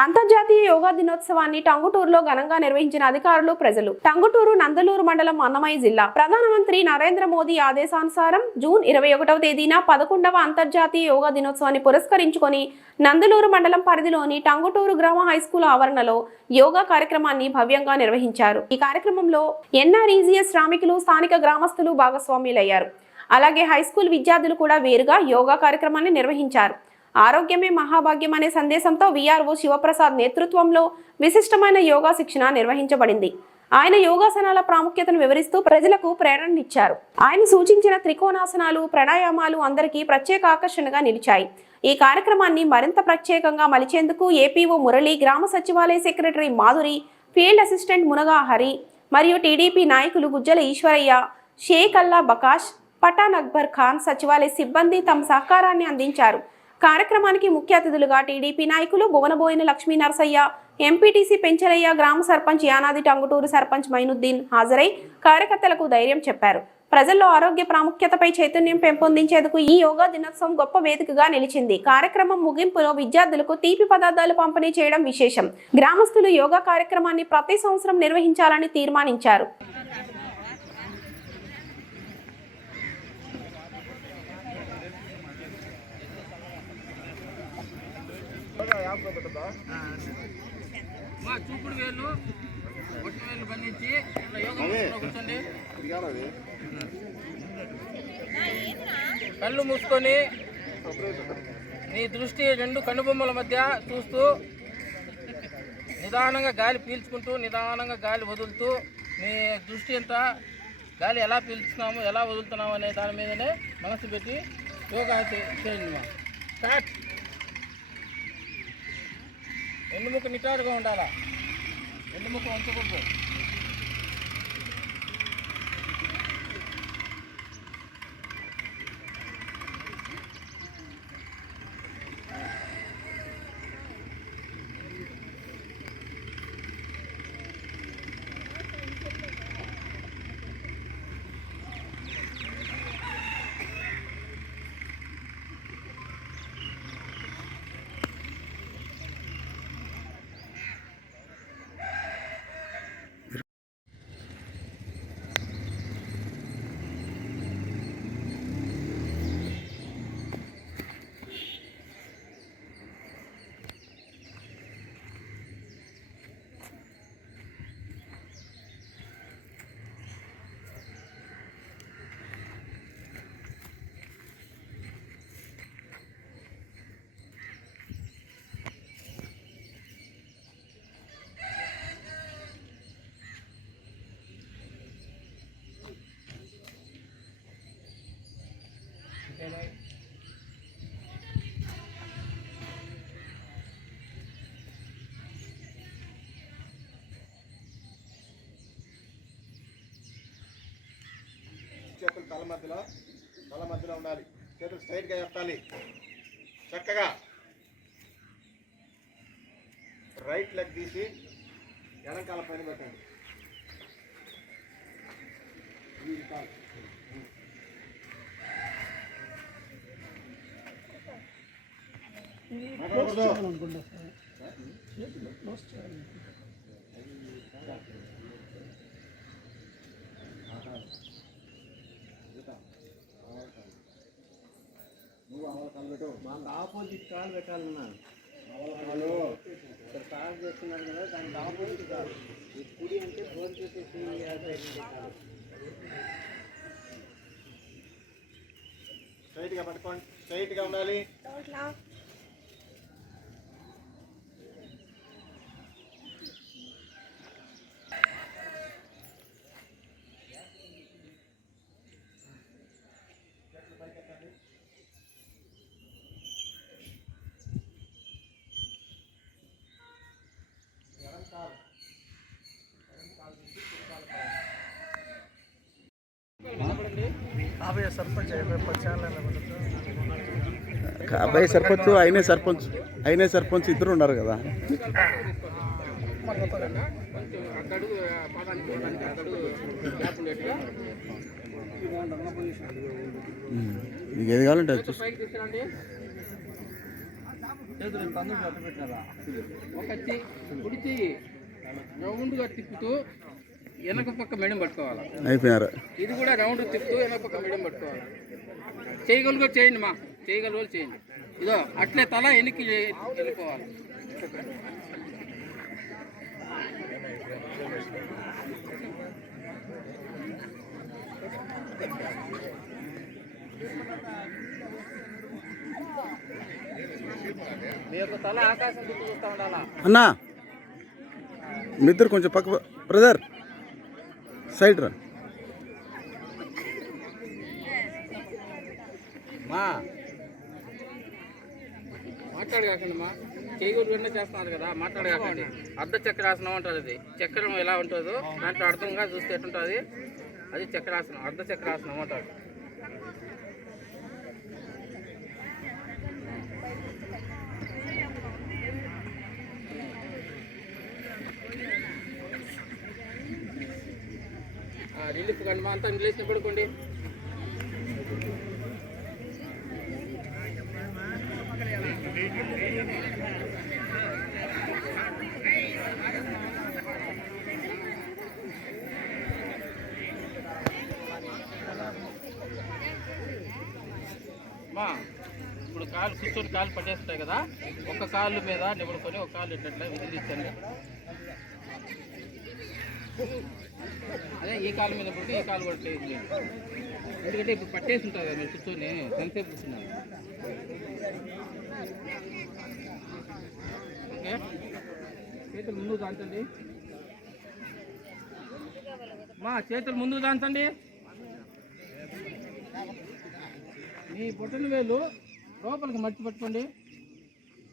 అంతర్జాతీయ యోగా దినోత్సవాన్ని టంగుటూరులో ఘనంగా నిర్వహించిన అధికారులు, ప్రజలు. టంగుటూరు నందలూరు మండలం, అన్నమయ్య జిల్లా. ప్రధానమంత్రి నరేంద్ర మోదీ ఆదేశానుసారం జూన్ 21వ తేదీన 11వ అంతర్జాతీయ యోగా దినోత్సవాన్ని పురస్కరించుకొని నందలూరు మండలం పరిధిలోని టంగుటూరు గ్రామ హైస్కూల్ ఆవరణలో యోగా కార్యక్రమాన్ని భవ్యంగా నిర్వహించారు. ఈ కార్యక్రమంలో ఎన్ఆర్ఈజీఎస్ శ్రామికులు, స్థానిక గ్రామస్తులు భాగస్వాములయ్యారు. అలాగే హైస్కూల్ విద్యార్థులు కూడా వేరుగా యోగా కార్యక్రమాన్ని నిర్వహించారు. ఆరోగ్యమే మహాభాగ్యం అనే సందేశంతో విఆర్ఓ శివప్రసాద్ నేతృత్వంలో విశిష్టమైన యోగా శిక్షణ నిర్వహించబడింది. ఆయన యోగాసనాల ప్రాముఖ్యతను వివరిస్తూ ప్రజలకు ప్రేరణనిచ్చారు. ఆయన సూచించిన త్రికోణాసనాలు, ప్రాణాయామాలు అందరికీ ప్రత్యేక ఆకర్షణగా నిలిచాయి. ఈ కార్యక్రమాన్ని మరింత ప్రత్యేకంగా మలిచేందుకు ఏపీఓ మురళి, గ్రామ సచివాలయ secretary Madhuri, field assistant Munaga Hari మరియు టీడీపీ నాయకులు గుజ్జల ఈశ్వరయ్య, షేక్ అల్లా బకాష్, పఠాన్ అక్బర్ ఖాన్, సచివాలయ సిబ్బంది తమ సహకారాన్ని అందించారు. కార్యక్రమానికి ముఖ్య అతిథులుగా టీడీపీ నాయకులు బువనబోయిన లక్ష్మీ నరసయ్య, ఎంపీటీసీ పెంచలయ్య, గ్రామ సర్పంచ్ యానాది, టంగుటూరు సర్పంచ్ మైనుద్దీన్ హాజరై కార్యకర్తలకు ధైర్యం చెప్పారు. ప్రజల్లో ఆరోగ్య ప్రాముఖ్యతపై చైతన్యం పెంపొందించేందుకు ఈ యోగా దినోత్సవం గొప్ప వేదికగా నిలిచింది. కార్యక్రమం ముగింపులో విద్యార్థులకు తీపి పదార్థాలు పంపిణీ చేయడం విశేషం. గ్రామస్తులు యోగా కార్యక్రమాన్ని ప్రతి సంవత్సరం నిర్వహించాలని తీర్మానించారు. మా చూపుడు వేలు ఒట్టి వేలు బంధించి ఇట్లా యోగా కూర్చోండి. కళ్ళు మూసుకొని నీ దృష్టి రెండు కనుబొమ్మల మధ్య చూస్తూ నిదానంగా గాలి పీల్చుకుంటూ నిదానంగా గాలి వదులుతూ నీ దృష్టి అంతా గాలి ఎలా పీల్చుతున్నాము, ఎలా వదులుతున్నాము అనే దాని మీదనే మనసు పెట్టి యోగా చేయండి. స్టార్ట్. వెన్నుముక నిటారుగా ఉండాలా, వెన్నుముక ఉంచకూడదు. చేతులు తల మధ్యలో ఉండాలి. చేతులు స్ట్రైట్గా ఎత్తాలి. చక్కగా రైట్ లెగ్ తీసి ఎడంకాల పైన పెట్టండి. మాకు ఆపోజిట్ కాలు పెట్టాలన్నా ఇక్కడ కాలు చేస్తున్నారు కదా, దానికి ఆపోజిట్ కాలు. ఈ కుడి అంటే ఫోన్ చేసేసి స్ట్రైట్గా పట్టుకోండి. స్ట్రైట్గా ఉండాలి. అబ్బాయి సర్పంచ్, అయినే సర్పంచ్ ఇద్దరు ఉన్నారు కదా. మీకు ఏది కావాలంటే ఒక కుడి చెయ్యి రౌండ్గా తిప్పుతూ వెనక పక్క మెడం పట్టుకోవాలి. అయిపోయారు. ఇది కూడా రౌండ్ తిప్పుతూ వెనక పక్క మెడం పట్టుకోవాలి. చేయగలుగు చేయండి మా, చేయగలరు చేయండి. ఇదో అట్లే తల వెనక్కి వెళ్ళిపోవాలి. మీ యొక్క తల ఆకాశం దిక్కు చూస్తూ ఉండాలా. అన్నా మీ ఇద్దరు కొంచెం పక్క బ్రదర్ సైడ్ రా. మా మాట్లాడగాకండి మా, చేయగూరు వెంటనే చేస్తున్నారు కదా, మాట్లాడగాకండి. అర్ధ చక్రాసనం ఉంటుంది. అది చక్రం ఎలా ఉంటుందో దాంట్లో అర్థంగా చూస్తే ఎట్టుంటుంది, అది చక్రాసనం, అర్ధ చక్రాసనం అంటారు. రిలీఫ్ కండి మా, అంతా లేచి పడుకోండి. మా ఇప్పుడు కాలు కూర్చొని కాలు పట్టేస్తాయి కదా, ఒక కాలు మీద నిలబడుకొని ఒక కాలు ఇట్లా విదిలించండి. అదే ఈ కాలు మీద పడితే ఈ కాలు పట్టేది, ఎందుకంటే ఇప్పుడు పట్టేసి ఉంటుంది కదా మీరు కూర్చొని ఎంతసేపు కూర్చున్నారు. ఓకే, చేతులు ముందుకు దాంచండి మా, చేతులు ముందుకు దాంచండి. మీ బొట్టన వేలు లోపలికి మర్చి పట్టుకోండి.